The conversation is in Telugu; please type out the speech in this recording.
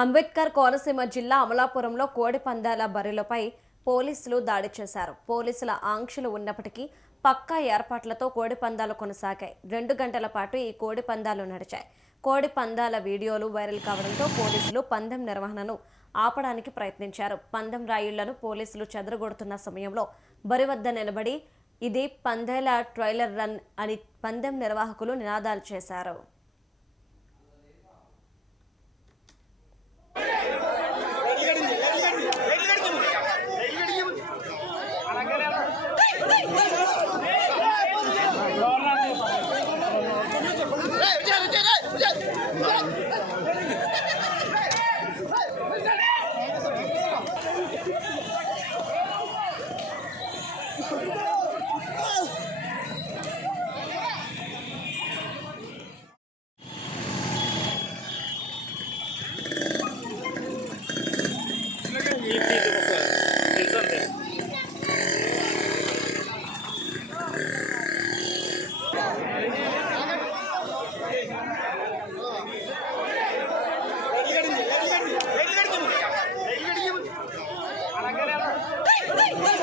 అంబేద్కర్ కోనసీమ జిల్లా అమలాపురంలో కోడి పందాల బరిలపై పోలీసులు దాడి చేశారు. పోలీసుల ఆంక్షలు ఉన్నప్పటికీ పక్కా ఏర్పాట్లతో కోడి పందాలు కొనసాగాయి. 2 గంటల పాటు ఈ కోడి పందాలు నడిచాయి. కోడి పందాల వీడియోలు వైరల్ కావడంతో పోలీసులు పందెం నిర్వహణను ఆపడానికి ప్రయత్నించారు. పందెం రాయుళ్లను పోలీసులు చెదరగొడుతున్న సమయంలో బరి వద్ద నిలబడి ఇది పందేల ట్రైలర్ రన్ అని పందెం నిర్వాహకులు నినాదాలు చేశారు. Hey!